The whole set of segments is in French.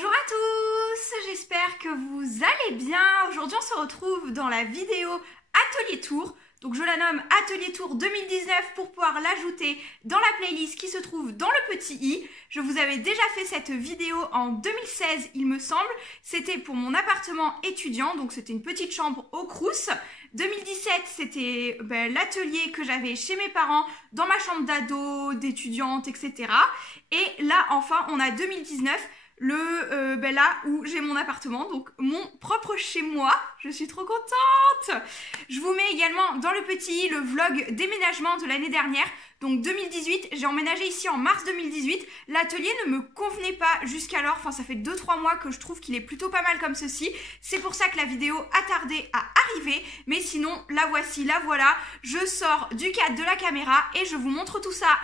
Bonjour à tous, j'espère que vous allez bien. Aujourd'hui on se retrouve dans la vidéo Atelier Tour. Donc je la nomme Atelier Tour 2019 pour pouvoir l'ajouter dans la playlist qui se trouve dans le petit i. Je vous avais déjà fait cette vidéo en 2016 il me semble. C'était pour mon appartement étudiant, donc c'était une petite chambre au Crous. 2017 c'était l'atelier que j'avais chez mes parents dans ma chambre d'ado, d'étudiante, etc. Et là enfin on a 2019. Là où j'ai mon appartement, donc mon propre chez moi. Je suis trop contente. Je vous mets également dans le petit i le vlog déménagement de l'année dernière. Donc 2018, j'ai emménagé ici en mars 2018. L'atelier ne me convenait pas jusqu'alors. Enfin, ça fait 2-3 mois que je trouve qu'il est plutôt pas mal comme ceci. C'est pour ça que la vidéo a tardé à arriver. Mais sinon, la voici, la voilà. Je sors du cadre de la caméra et je vous montre tout ça.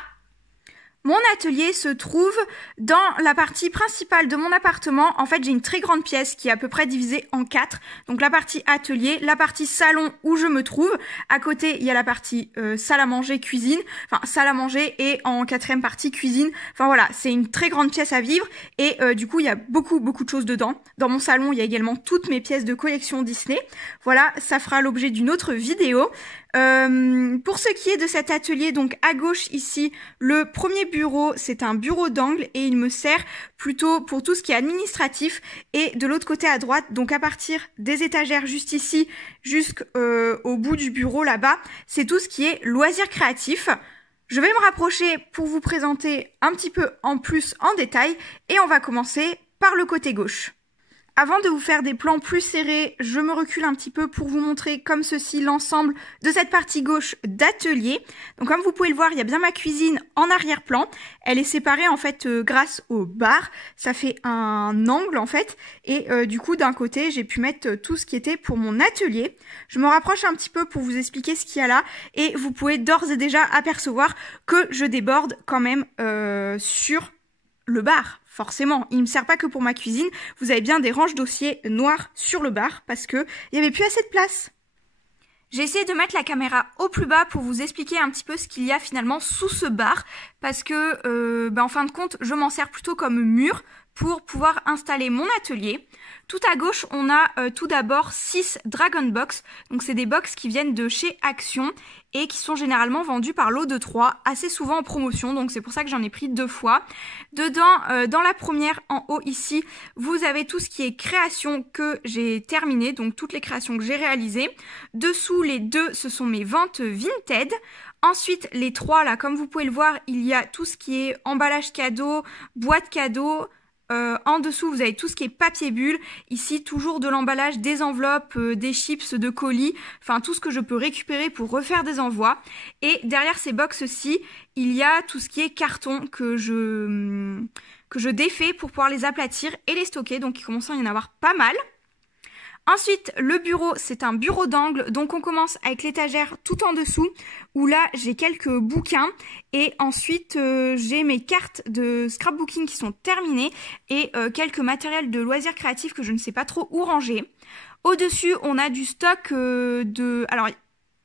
Mon atelier se trouve dans la partie principale de mon appartement. En fait, j'ai une très grande pièce qui est à peu près divisée en 4. Donc la partie atelier, la partie salon où je me trouve. À côté, il y a la partie salle à manger, cuisine. Enfin, salle à manger et en quatrième partie, cuisine. Enfin voilà, c'est une très grande pièce à vivre. Et du coup, il y a beaucoup de choses dedans. Dans mon salon, il y a également toutes mes pièces de collection Disney. Voilà, ça fera l'objet d'une autre vidéo. Pour ce qui est de cet atelier, donc à gauche ici, le premier bureau, c'est un bureau d'angle et il me sert plutôt pour tout ce qui est administratif. Et de l'autre côté à droite, donc à partir des étagères juste ici, jusqu'au bout du bureau là-bas, c'est tout ce qui est loisirs créatifs. Je vais me rapprocher pour vous présenter un petit peu en plus en détail et on va commencer par le côté gauche. Avant de vous faire des plans plus serrés, je me recule un petit peu pour vous montrer comme ceci l'ensemble de cette partie gauche d'atelier. Donc comme vous pouvez le voir, il y a bien ma cuisine en arrière-plan. Elle est séparée en fait grâce au bar. Ça fait un angle en fait. Et du coup d'un côté, j'ai pu mettre tout ce qui était pour mon atelier. Je me rapproche un petit peu pour vous expliquer ce qu'il y a là. Et vous pouvez d'ores et déjà apercevoir que je déborde quand même sur le bar. Forcément, il ne me sert pas que pour ma cuisine. Vous avez bien des ranges dossiers noirs sur le bar parce que il n'y avait plus assez de place. J'ai essayé de mettre la caméra au plus bas pour vous expliquer un petit peu ce qu'il y a finalement sous ce bar parce que en fin de compte, je m'en sers plutôt comme mur pour pouvoir installer mon atelier. Tout à gauche, on a tout d'abord 6 Dragon Box. Donc c'est des box qui viennent de chez Action et qui sont généralement vendus par lot de 3, assez souvent en promotion. Donc c'est pour ça que j'en ai pris 2 fois. Dedans, dans la première, en haut ici, vous avez tout ce qui est création que j'ai terminé. Donc toutes les créations que j'ai réalisées. Dessous, les 2, ce sont mes ventes Vinted. Ensuite, les 3, là, comme vous pouvez le voir, il y a tout ce qui est emballage cadeau, boîte cadeau. En dessous, vous avez tout ce qui est papier bulle. Ici, toujours de l'emballage, des enveloppes, des chips, de colis. Enfin, tout ce que je peux récupérer pour refaire des envois. Et derrière ces box-ci, il y a tout ce qui est carton que je défais pour pouvoir les aplatir et les stocker. Donc, il commence à y en avoir pas mal. Ensuite, le bureau, c'est un bureau d'angle, donc on commence avec l'étagère tout en dessous, où là, j'ai quelques bouquins, et ensuite, j'ai mes cartes de scrapbooking qui sont terminées, et quelques matériels de loisirs créatifs que je ne sais pas trop où ranger. Au-dessus, on a du stock Alors,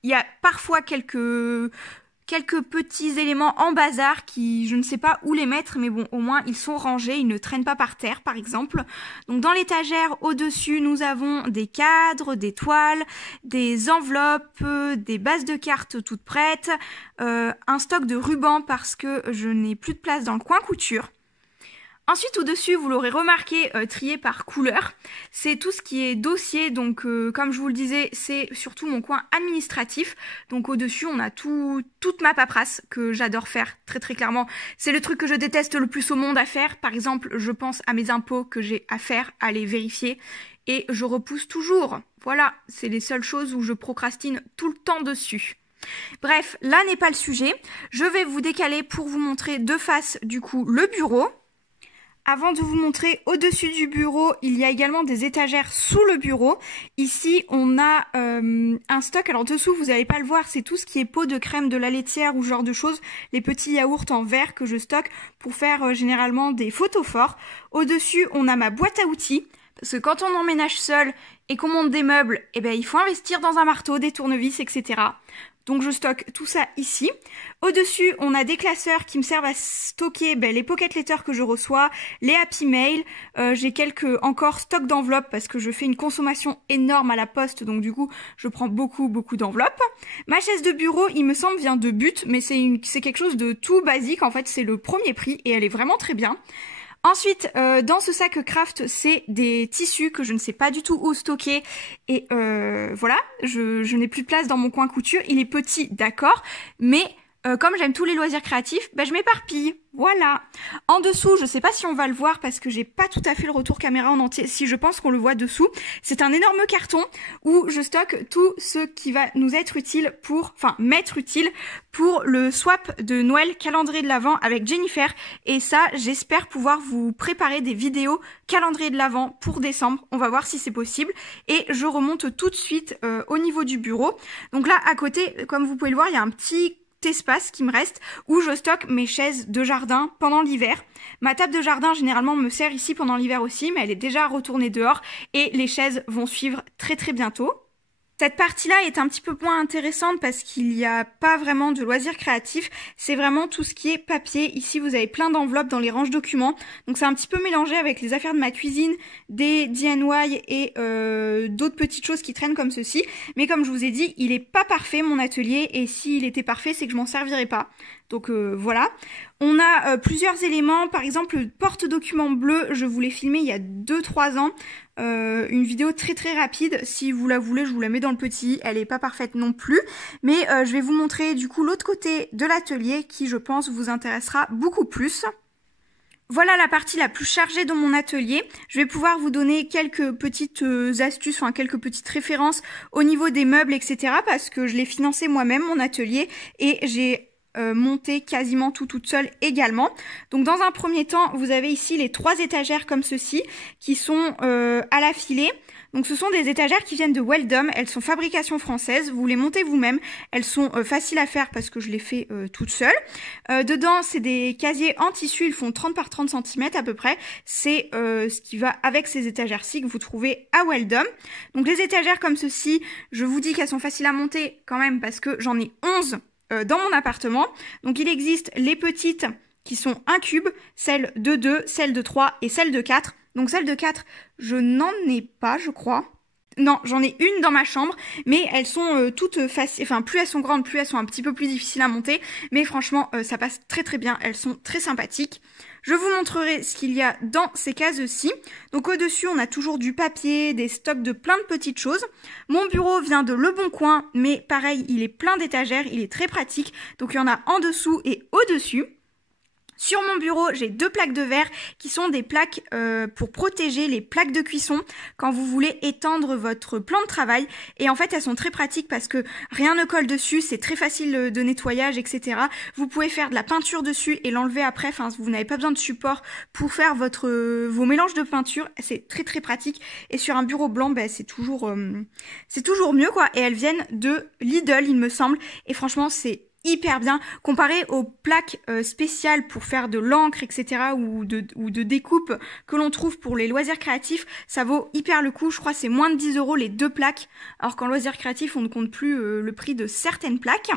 il y a parfois quelques petits éléments en bazar qui, je ne sais pas où les mettre, mais bon, au moins, ils sont rangés, ils ne traînent pas par terre, par exemple. Donc, dans l'étagère, au-dessus, nous avons des cadres, des toiles, des enveloppes, des bases de cartes toutes prêtes, un stock de rubans parce que je n'ai plus de place dans le coin couture. Ensuite, au-dessus, vous l'aurez remarqué, trié par couleur. C'est tout ce qui est dossier, donc comme je vous le disais, c'est surtout mon coin administratif. Donc au-dessus, on a toute ma paperasse que j'adore faire, très clairement. C'est le truc que je déteste le plus au monde à faire. Par exemple, je pense à mes impôts que j'ai à faire, à les vérifier. Et je repousse toujours. Voilà, c'est les seules choses où je procrastine tout le temps dessus. Bref, là n'est pas le sujet. Je vais vous décaler pour vous montrer de face, du coup, le bureau. Avant de vous montrer au-dessus du bureau, il y a également des étagères sous le bureau. Ici, on a un stock. Alors dessous, vous n'allez pas le voir, c'est tout ce qui est pot de crème de la laitière ou ce genre de choses. Les petits yaourts en verre que je stocke pour faire généralement des photos forts. Au-dessus, on a ma boîte à outils. Parce que quand on emménage seul et qu'on monte des meubles, eh ben, il faut investir dans un marteau, des tournevis, etc. Donc je stocke tout ça ici. Au-dessus, on a des classeurs qui me servent à stocker les pocket letters que je reçois, les happy mail. J'ai quelques encore stocks d'enveloppes parce que je fais une consommation énorme à la poste, donc du coup je prends beaucoup d'enveloppes. Ma chaise de bureau, il me semble, vient de But, mais c'est quelque chose de tout basique. En fait, c'est le premier prix et elle est vraiment très bien. Ensuite, dans ce sac craft, c'est des tissus que je ne sais pas du tout où stocker. Et voilà, je n'ai plus de place dans mon coin couture. Il est petit, d'accord, mais comme j'aime tous les loisirs créatifs, je m'éparpille. Voilà. En dessous, je sais pas si on va le voir parce que j'ai pas tout à fait le retour caméra en entier. Si, je pense qu'on le voit dessous. C'est un énorme carton où je stocke tout ce qui va nous être utile m'être utile pour le swap de Noël calendrier de l'Avent avec Jennifer. Et ça, j'espère pouvoir vous préparer des vidéos calendrier de l'Avent pour décembre. On va voir si c'est possible. Et je remonte tout de suite au niveau du bureau. Donc là, à côté, comme vous pouvez le voir, il y a un petit espace qui me reste où je stocke mes chaises de jardin pendant l'hiver. Ma table de jardin généralement me sert ici pendant l'hiver aussi, mais elle est déjà retournée dehors et les chaises vont suivre très bientôt. Cette partie-là est un petit peu moins intéressante parce qu'il n'y a pas vraiment de loisirs créatifs. C'est vraiment tout ce qui est papier. Ici, vous avez plein d'enveloppes dans les ranges documents. Donc, c'est un petit peu mélangé avec les affaires de ma cuisine, des DIY et d'autres petites choses qui traînent comme ceci. Mais comme je vous ai dit, il est pas parfait, mon atelier. Et s'il était parfait, c'est que je m'en servirais pas. Donc voilà. On a plusieurs éléments. Par exemple, le porte-document bleu, je vous l'ai filmé il y a 2-3 ans. Une vidéo très rapide. Si vous la voulez, je vous la mets dans le petit. Elle est pas parfaite non plus. Mais je vais vous montrer du coup l'autre côté de l'atelier qui, je pense, vous intéressera beaucoup plus. Voilà la partie la plus chargée de mon atelier. Je vais pouvoir vous donner quelques petites astuces, quelques petites références au niveau des meubles, etc. Parce que je l'ai financé moi-même, mon atelier, et j'ai monté quasiment tout toute seule également. Donc dans un premier temps, vous avez ici les 3 étagères comme ceci qui sont à l'affilée. Donc ce sont des étagères qui viennent de Weldom, elles sont fabrication française, vous les montez vous-même, elles sont faciles à faire parce que je les fais toute seule. Dedans c'est des casiers en tissu, ils font 30 par 30 cm à peu près, c'est ce qui va avec ces étagères-ci que vous trouvez à Weldom. Donc les étagères comme ceci, je vous dis qu'elles sont faciles à monter quand même parce que j'en ai 11 dans mon appartement. Donc il existe les petites qui sont 1 cube, celles de 2, celles de 3 et celles de 4. Donc celle de 4, je n'en ai pas, je crois. Non, j'en ai une dans ma chambre, mais elles sont toutes faciles. Enfin, plus elles sont grandes, plus elles sont un petit peu plus difficiles à monter. Mais franchement, ça passe très bien. Elles sont très sympathiques. Je vous montrerai ce qu'il y a dans ces cases-ci. Donc au-dessus, on a toujours du papier, des stocks de plein de petites choses. Mon bureau vient de Le Bon Coin, mais pareil, il est plein d'étagères, il est très pratique. Donc il y en a en dessous et au-dessus. Sur mon bureau, j'ai 2 plaques de verre qui sont des plaques pour protéger les plaques de cuisson quand vous voulez étendre votre plan de travail. Et en fait, elles sont très pratiques parce que rien ne colle dessus, c'est très facile de nettoyage, etc. Vous pouvez faire de la peinture dessus et l'enlever après. Enfin, vous n'avez pas besoin de support pour faire vos mélanges de peinture. C'est très pratique. Et sur un bureau blanc, c'est toujours mieux, quoi. Et elles viennent de Lidl, il me semble. Et franchement, c'est hyper bien comparé aux plaques spéciales pour faire de l'encre, etc. ou de découpe que l'on trouve pour les loisirs créatifs. Ça vaut hyper le coup. Je crois que c'est moins de 10 € les 2 plaques, alors qu'en loisirs créatifs on ne compte plus le prix de certaines plaques.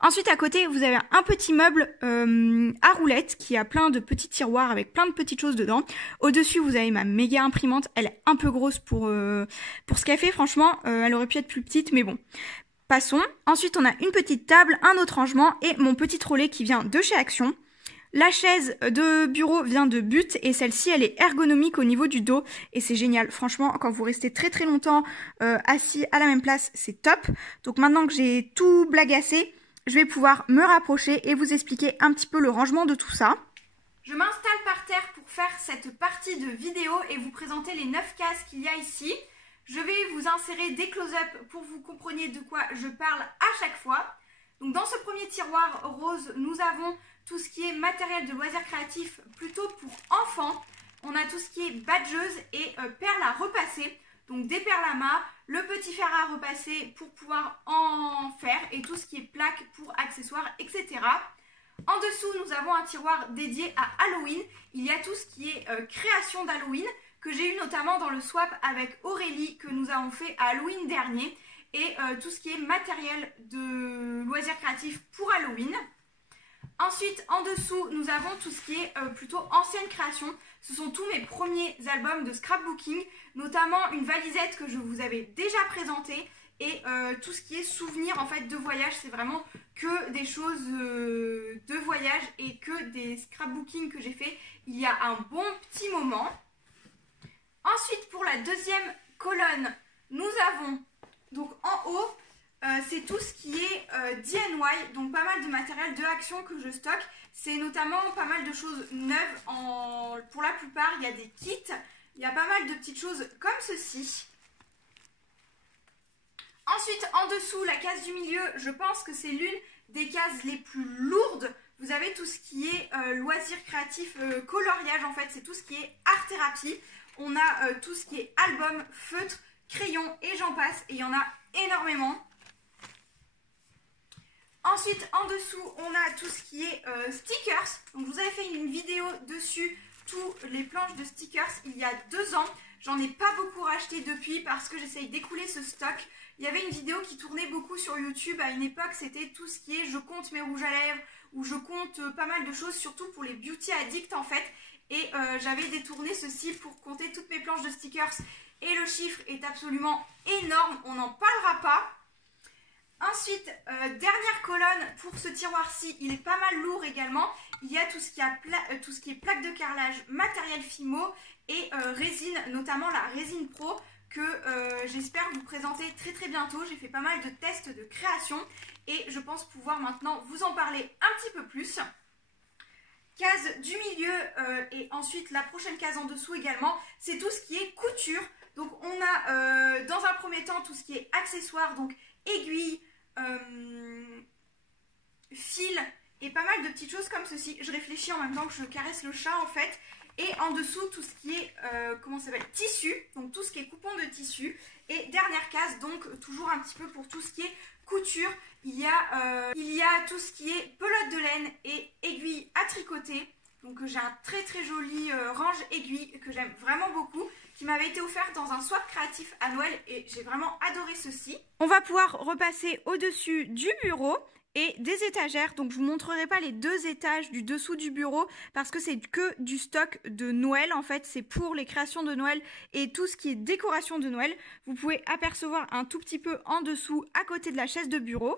Ensuite à côté vous avez un petit meuble à roulettes qui a plein de petits tiroirs avec plein de petites choses dedans. Au-dessus vous avez ma méga imprimante, elle est un peu grosse pour ce qu'elle fait, franchement elle aurait pu être plus petite, mais bon. Passons. Ensuite, on a une petite table, un autre rangement et mon petit trolley qui vient de chez Action. La chaise de bureau vient de But et celle-ci, elle est ergonomique au niveau du dos et c'est génial. Franchement, quand vous restez très longtemps assis à la même place, c'est top. Donc maintenant que j'ai tout blagassé, je vais pouvoir me rapprocher et vous expliquer un petit peu le rangement de tout ça. Je m'installe par terre pour faire cette partie de vidéo et vous présenter les 9 cases qu'il y a ici. Je vais vous insérer des close-up pour que vous compreniez de quoi je parle à chaque fois. Donc dans ce premier tiroir rose, nous avons tout ce qui est matériel de loisirs créatifs plutôt pour enfants. On a tout ce qui est badgeuse et perles à repasser. Donc des perles à mât, le petit fer à repasser pour pouvoir en faire et tout ce qui est plaques pour accessoires, etc. En dessous, nous avons un tiroir dédié à Halloween. Il y a tout ce qui est création d'Halloween, que j'ai eu notamment dans le swap avec Aurélie que nous avons fait à Halloween dernier. et tout ce qui est matériel de loisirs créatifs pour Halloween. Ensuite, en dessous, nous avons tout ce qui est plutôt ancienne création. Ce sont tous mes premiers albums de scrapbooking, notamment une valisette que je vous avais déjà présentée et tout ce qui est souvenirs en fait de voyage. C'est vraiment que des choses de voyage et que des scrapbooking que j'ai fait il y a un bon petit moment. Ensuite, pour la deuxième colonne, nous avons donc en haut, c'est tout ce qui est DIY, donc pas mal de matériel de action que je stocke. C'est notamment pas mal de choses neuves. Pour la plupart, il y a des kits, il y a pas mal de petites choses comme ceci. Ensuite, en dessous, la case du milieu, je pense que c'est l'une des cases les plus lourdes. Vous avez tout ce qui est loisirs créatifs, coloriage en fait, c'est tout ce qui est art-thérapie. On a tout ce qui est album, feutre, crayon et j'en passe, et il y en a énormément. Ensuite, en dessous, on a tout ce qui est stickers. Donc, je vous avais fait une vidéo dessus, tous les planches de stickers, il y a 2 ans. J'en ai pas beaucoup racheté depuis parce que j'essaye d'écouler ce stock. Il y avait une vidéo qui tournait beaucoup sur YouTube à une époque, c'était tout ce qui est je compte mes rouges à lèvres, ou je compte pas mal de choses, surtout pour les beauty addicts en fait. Et j'avais détourné ceci pour compter toutes mes planches de stickers. Et le chiffre est absolument énorme, on n'en parlera pas. Ensuite, dernière colonne pour ce tiroir-ci, il est pas mal lourd également. Il y a tout ce qui est plaque de carrelage, matériel Fimo et résine, notamment la résine pro que j'espère vous présenter très bientôt. J'ai fait pas mal de tests de création et je pense pouvoir maintenant vous en parler un petit peu plus. Case du milieu et ensuite la prochaine case en dessous également, c'est tout ce qui est couture. Donc on a dans un premier temps tout ce qui est accessoires, donc aiguilles, fil et pas mal de petites choses comme ceci. Je réfléchis en même temps que je caresse le chat en fait. Et en dessous tout ce qui est comment ça s'appelle, tissu, donc tout ce qui est coupon de tissu. Et dernière case, donc toujours un petit peu pour tout ce qui est couture, il y a tout ce qui est pelote de laine et aiguilles à tricoter. Donc j'ai un très joli range aiguilles que j'aime vraiment beaucoup, qui m'avait été offert dans un swap créatif à Noël et j'ai vraiment adoré ceci. On va pouvoir repasser au-dessus du bureau et des étagères. Donc je vous montrerai pas les 2 étages du dessous du bureau parce que c'est que du stock de Noël. En fait, c'est pour les créations de Noël et tout ce qui est décoration de Noël. Vous pouvez apercevoir un tout petit peu en dessous à côté de la chaise de bureau.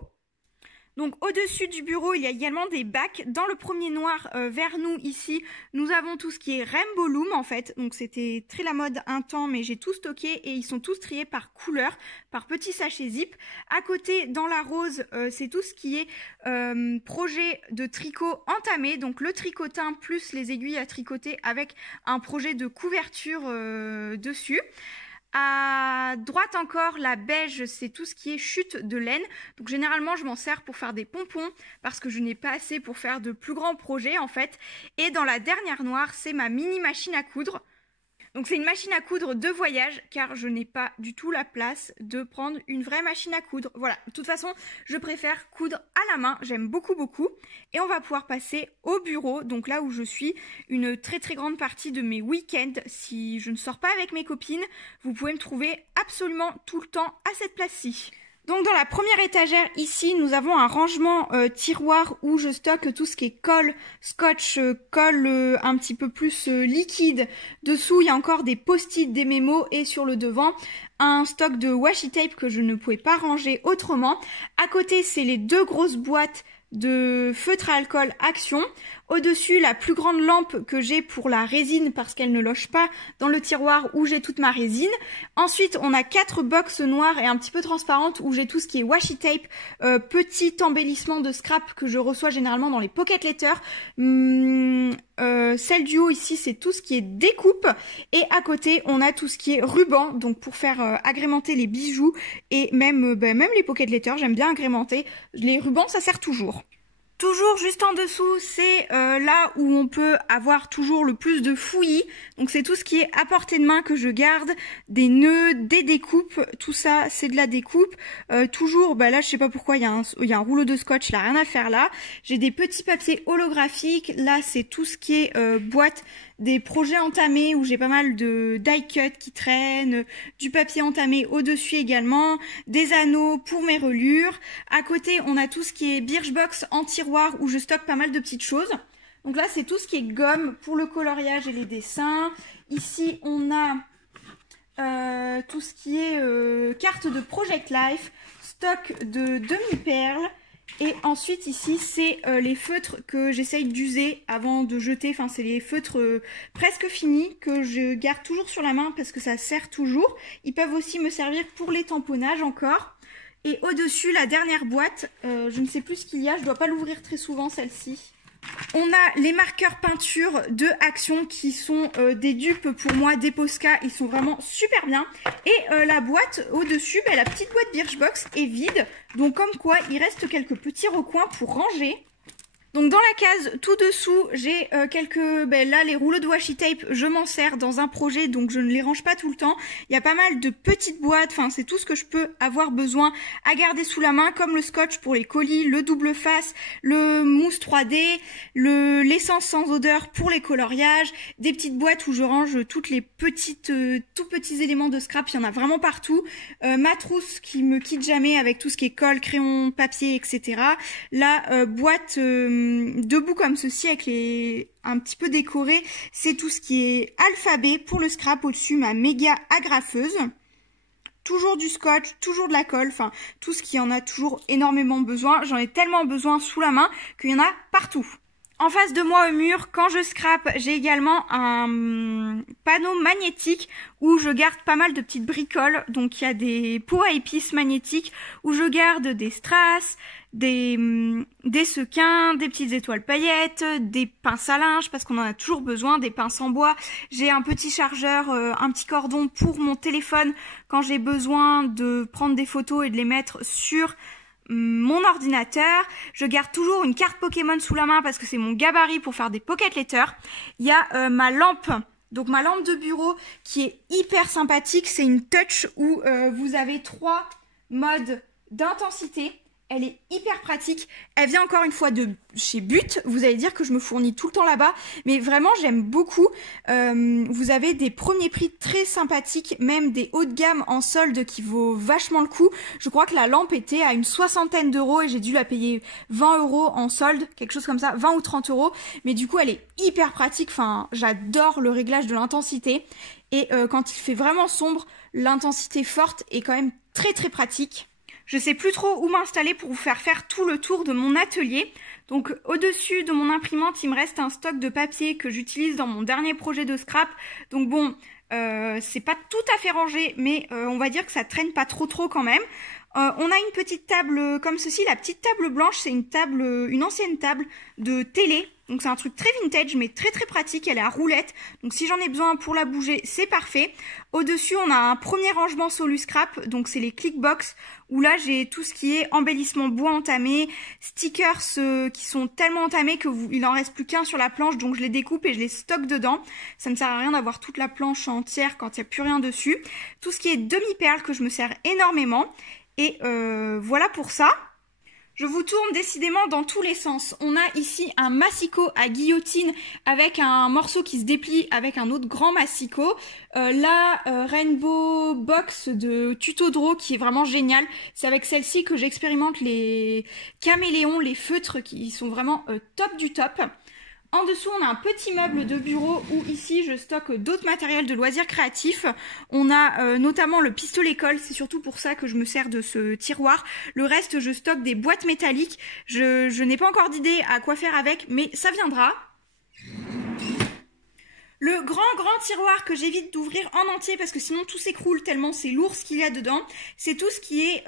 Donc au-dessus du bureau, il y a également des bacs. Dans le premier noir vers nous ici, nous avons tout ce qui est Rainbow Loom en fait. Donc c'était très la mode un temps, mais j'ai tout stocké et ils sont tous triés par couleur, par petits sachets zip. À côté, dans la rose, c'est tout ce qui est projet de tricot entamé. Donc le tricotin plus les aiguilles à tricoter avec un projet de couverture dessus. À droite encore, la beige, c'est tout ce qui est chute de laine. Donc généralement, je m'en sers pour faire des pompons parce que je n'ai pas assez pour faire de plus grands projets en fait. Et dans la dernière noire, c'est ma mini machine à coudre. Donc c'est une machine à coudre de voyage car je n'ai pas du tout la place de prendre une vraie machine à coudre. Voilà, de toute façon, je préfère coudre à la main, j'aime beaucoup. Et on va pouvoir passer au bureau, donc là où je suis une très grande partie de mes week-ends. Si je ne sors pas avec mes copines, vous pouvez me trouver absolument tout le temps à cette place-ci. Donc dans la première étagère ici, nous avons un rangement tiroir où je stocke tout ce qui est colle, scotch, colle un petit peu plus liquide. Dessous, il y a encore des post-it, des mémos et sur le devant, un stock de washi tape que je ne pouvais pas ranger autrement. À côté, c'est les 2 grosses boîtes de feutre à alcool Action. Au-dessus, la plus grande lampe que j'ai pour la résine parce qu'elle ne loge pas dans le tiroir où j'ai toute ma résine. Ensuite, on a 4 box noires et un petit peu transparentes où j'ai tout ce qui est washi tape, petit embellissement de scrap que je reçois généralement dans les pocket letters. Celle du haut ici, c'est tout ce qui est découpe. Et à côté, on a tout ce qui est ruban, donc pour faire agrémenter les bijoux et même les pocket letters. J'aime bien agrémenter. Les rubans, ça sert toujours. Toujours juste en dessous, c'est là où on peut avoir toujours le plus de fouillis. Donc c'est tout ce qui est à portée de main que je garde, des nœuds, des découpes, tout ça c'est de la découpe. Toujours, là je sais pas pourquoi il y a un rouleau de scotch, là rien à faire là. J'ai des petits papiers holographiques, là c'est tout ce qui est boîte des projets entamés où j'ai pas mal de die cut qui traînent, du papier entamé au-dessus également, des anneaux pour mes reliures. À côté, on a tout ce qui est Birchbox en tiroir où je stocke pas mal de petites choses. Donc là, c'est tout ce qui est gomme pour le coloriage et les dessins. Ici, on a tout ce qui est carte de Project Life, stock de demi-perles. Et ensuite ici c'est les feutres que j'essaye d'user avant de jeter, enfin c'est les feutres presque finis que je garde toujours sur la main parce que ça sert toujours. Ils peuvent aussi me servir pour les tamponnages encore. Et au-dessus la dernière boîte, je ne sais plus ce qu'il y a, je dois pas l'ouvrir très souvent celle-ci. On a les marqueurs peinture de Action qui sont des dupes pour moi des Posca, ils sont vraiment super bien. Et la boîte au-dessus, la petite boîte Birchbox est vide, donc comme quoi il reste quelques petits recoins pour ranger. Donc dans la case tout dessous, j'ai là les rouleaux de washi tape, je m'en sers dans un projet donc je ne les range pas tout le temps. Il y a pas mal de petites boîtes, enfin c'est tout ce que je peux avoir besoin à garder sous la main, comme le scotch pour les colis, le double face, le mousse 3D, l'essence sans odeur pour les coloriages, des petites boîtes où je range toutes les petites tout petits éléments de scrap, il y en a vraiment partout. Ma trousse qui me quitte jamais avec tout ce qui est colle, crayon, papier, etc. La boîte debout comme ceci avec un petit peu décoré, c'est tout ce qui est alphabet pour le scrap. Au-dessus ma méga agrafeuse, toujours du scotch, toujours de la colle, enfin tout ce qui en a toujours énormément besoin. J'en ai tellement besoin sous la main qu'il y en a partout. En face de moi au mur, quand je scrape, j'ai également un panneau magnétique où je garde pas mal de petites bricoles. Donc il y a des pots à épices magnétiques où je garde des strass, des sequins, des petites étoiles paillettes, des pinces à linge parce qu'on en a toujours besoin, des pinces en bois. J'ai un petit chargeur, un petit cordon pour mon téléphone quand j'ai besoin de prendre des photos et de les mettre sur mon ordinateur. Je garde toujours une carte Pokémon sous la main parce que c'est mon gabarit pour faire des pocket letters. Il y a ma lampe, donc ma lampe de bureau qui est hyper sympathique. C'est une touch où vous avez 3 modes d'intensité. Elle est hyper pratique. Elle vient encore une fois de chez But. Vous allez dire que je me fournis tout le temps là-bas. Mais vraiment, j'aime beaucoup. Vous avez des premiers prix très sympathiques. Même des hauts de gamme en solde qui vaut vachement le coup. Je crois que la lampe était à une 60aine d'euros et j'ai dû la payer 20 € en solde. Quelque chose comme ça, 20 ou 30 €. Mais du coup, elle est hyper pratique. Enfin, j'adore le réglage de l'intensité. Et quand il fait vraiment sombre, l'intensité forte est quand même très très pratique. Je sais plus trop où m'installer pour vous faire tout le tour de mon atelier. Donc au-dessus de mon imprimante, il me reste un stock de papier que j'utilise dans mon dernier projet de scrap. Donc bon, c'est pas tout à fait rangé, mais on va dire que ça traîne pas trop quand même. On a une petite table comme ceci. La petite table blanche, c'est une ancienne table de télé. Donc c'est un truc très vintage mais très pratique, elle est à roulette. Donc si j'en ai besoin pour la bouger, c'est parfait. Au-dessus, on a un premier rangement Solus Scrap, donc c'est les Clickbox, où là j'ai tout ce qui est embellissement bois entamé, stickers qui sont tellement entamés qu'il en reste plus qu'un sur la planche, donc je les découpe et je les stocke dedans. Ça ne sert à rien d'avoir toute la planche entière quand il n'y a plus rien dessus. Tout ce qui est demi-perles que je me sers énormément. Et voilà pour ça. Je vous tourne décidément dans tous les sens. On a ici un massicot à guillotine avec un morceau qui se déplie avec un autre grand massicot. La Rainbow Box de Tuto Draw qui est vraiment géniale. C'est avec celle-ci que j'expérimente les caméléons, les feutres qui sont vraiment top du top. En dessous, on a un petit meuble de bureau où ici je stocke d'autres matériels de loisirs créatifs. On a notamment le pistolet colle, c'est surtout pour ça que je me sers de ce tiroir. Le reste, je stocke des boîtes métalliques. Je n'ai pas encore d'idée à quoi faire avec, mais ça viendra. Le grand tiroir que j'évite d'ouvrir en entier parce que sinon tout s'écroule tellement c'est lourd ce qu'il y a dedans. C'est tout ce qui est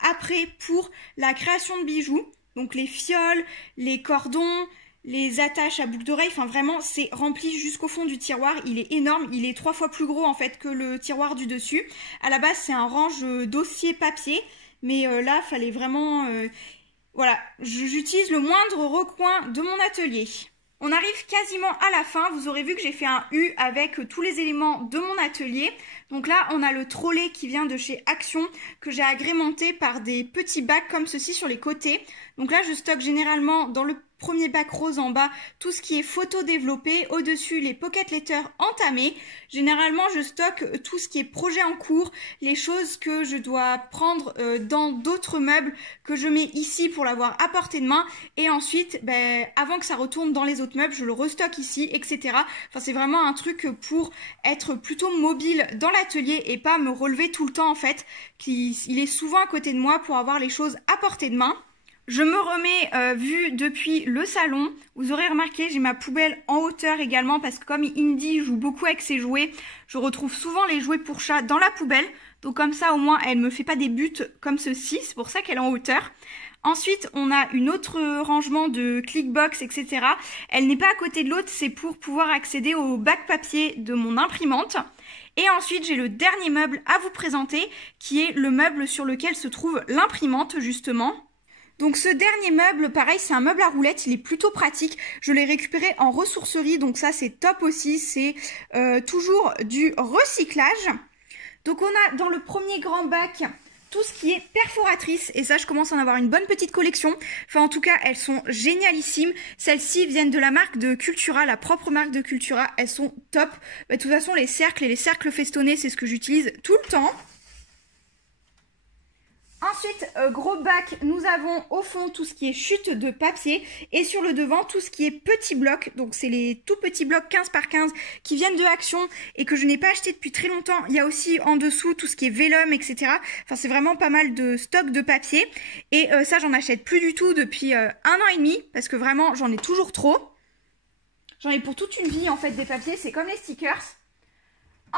après pour la création de bijoux. Donc les fioles, les cordons, les attaches à boucles d'oreilles, enfin vraiment c'est rempli jusqu'au fond du tiroir, il est énorme, il est 3 fois plus gros en fait que le tiroir du dessus. À la base c'est un range dossier papier, mais là fallait vraiment... voilà, j'utilise le moindre recoin de mon atelier. On arrive quasiment à la fin, vous aurez vu que j'ai fait un U avec tous les éléments de mon atelier. Donc là, on a le trolley qui vient de chez Action, que j'ai agrémenté par des petits bacs comme ceci sur les côtés. Donc là, je stocke généralement dans le premier bac rose en bas, tout ce qui est photo développé, au-dessus les pocket letters entamés. Généralement je stocke tout ce qui est projet en cours, les choses que je dois prendre dans d'autres meubles que je mets ici pour l'avoir à portée de main, et ensuite avant que ça retourne dans les autres meubles je le restocke ici, etc. Enfin c'est vraiment un truc pour être plutôt mobile dans l'atelier et pas me relever tout le temps en fait. Il est souvent à côté de moi pour avoir les choses à portée de main. Je me remets vue depuis le salon. Vous aurez remarqué, j'ai ma poubelle en hauteur également parce que comme Indy joue beaucoup avec ses jouets, je retrouve souvent les jouets pour chat dans la poubelle. Donc comme ça au moins elle me fait pas des buts comme ceci, c'est pour ça qu'elle est en hauteur. Ensuite, on a une autre rangement de clickbox, etc. Elle n'est pas à côté de l'autre, c'est pour pouvoir accéder au bac papier de mon imprimante. Et ensuite, j'ai le dernier meuble à vous présenter, qui est le meuble sur lequel se trouve l'imprimante, justement. Donc ce dernier meuble, pareil, c'est un meuble à roulettes, il est plutôt pratique. Je l'ai récupéré en ressourcerie, donc ça c'est top aussi, c'est toujours du recyclage. Donc on a dans le premier grand bac tout ce qui est perforatrice, et ça je commence à en avoir une bonne petite collection. Enfin en tout cas elles sont génialissimes. Celles-ci viennent de la marque de Cultura, la propre marque de Cultura, elles sont top. De toute façon les cercles et les cercles festonnés c'est ce que j'utilise tout le temps. Ensuite, gros bac, nous avons au fond tout ce qui est chute de papier et sur le devant tout ce qui est petits blocs. Donc c'est les tout petits blocs 15 par 15 qui viennent de Action et que je n'ai pas acheté depuis très longtemps. Il y a aussi en dessous tout ce qui est vélum, etc. Enfin c'est vraiment pas mal de stock de papier. Et ça j'en achète plus du tout depuis 1 an et demi parce que vraiment j'en ai toujours trop. J'en ai pour toute une vie en fait des papiers, c'est comme les stickers.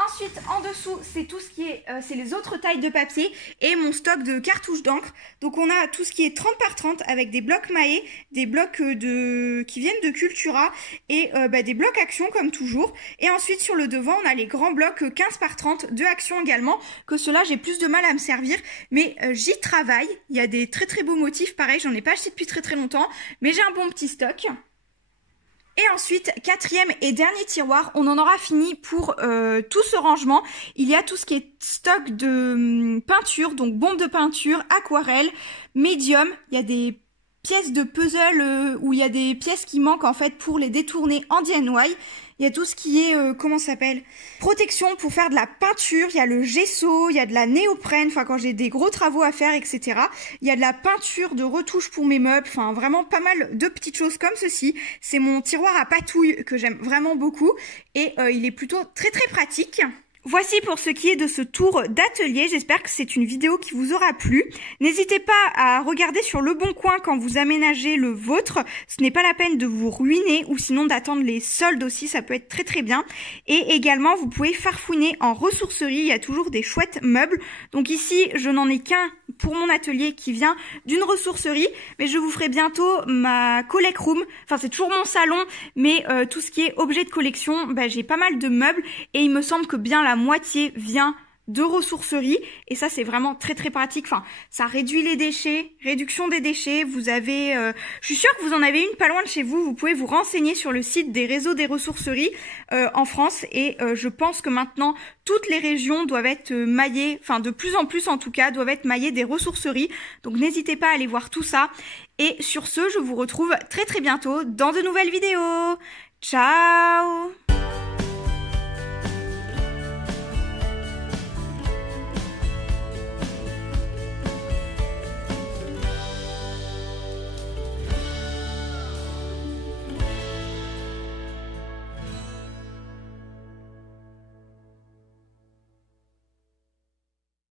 Ensuite, en dessous, c'est tout ce qui est, c'est les autres tailles de papier et mon stock de cartouches d'encre. Donc on a tout ce qui est 30 par 30 avec des blocs maillés, des blocs qui viennent de Cultura et des blocs Action comme toujours. Et ensuite sur le devant, on a les grands blocs 15 par 30 de Action également, que ceux-là j'ai plus de mal à me servir, mais j'y travaille. Il y a des très très beaux motifs, pareil, j'en ai pas acheté depuis très très longtemps, mais j'ai un bon petit stock. Et ensuite, quatrième et dernier tiroir, on en aura fini pour tout ce rangement. Il y a tout ce qui est stock de peinture, donc bombe de peinture, aquarelle, médium. Il y a des pièces de puzzle où il y a des pièces qui manquent en fait pour les détourner en DIY. Il y a tout ce qui est, comment ça s'appelle, protection pour faire de la peinture, il y a le gesso, il y a de la néoprène, enfin quand j'ai des gros travaux à faire, etc. Il y a de la peinture de retouche pour mes meubles, enfin vraiment pas mal de petites choses comme ceci. C'est mon tiroir à patouille que j'aime vraiment beaucoup et il est plutôt très très pratique. Voici pour ce qui est de ce tour d'atelier, j'espère que c'est une vidéo qui vous aura plu. N'hésitez pas à regarder sur Le Bon Coin quand vous aménagez le vôtre, ce n'est pas la peine de vous ruiner ou sinon d'attendre les soldes aussi, ça peut être très très bien. Et également vous pouvez farfouiner en ressourcerie, il y a toujours des chouettes meubles. Donc ici je n'en ai qu'un pour mon atelier qui vient d'une ressourcerie, mais je vous ferai bientôt ma collect room, enfin c'est toujours mon salon, mais tout ce qui est objet de collection, j'ai pas mal de meubles et il me semble que bien la moitié vient de ressourcerie et ça c'est vraiment très très pratique. Enfin ça réduit les déchets, réduction des déchets. Vous avez je suis sûre que vous en avez une pas loin de chez vous. Vous pouvez vous renseigner sur le site des réseaux des ressourceries en France et je pense que maintenant toutes les régions doivent être maillées, enfin de plus en plus en tout cas doivent être maillées des ressourceries. Donc n'hésitez pas à aller voir tout ça et sur ce je vous retrouve très très bientôt dans de nouvelles vidéos. Ciao.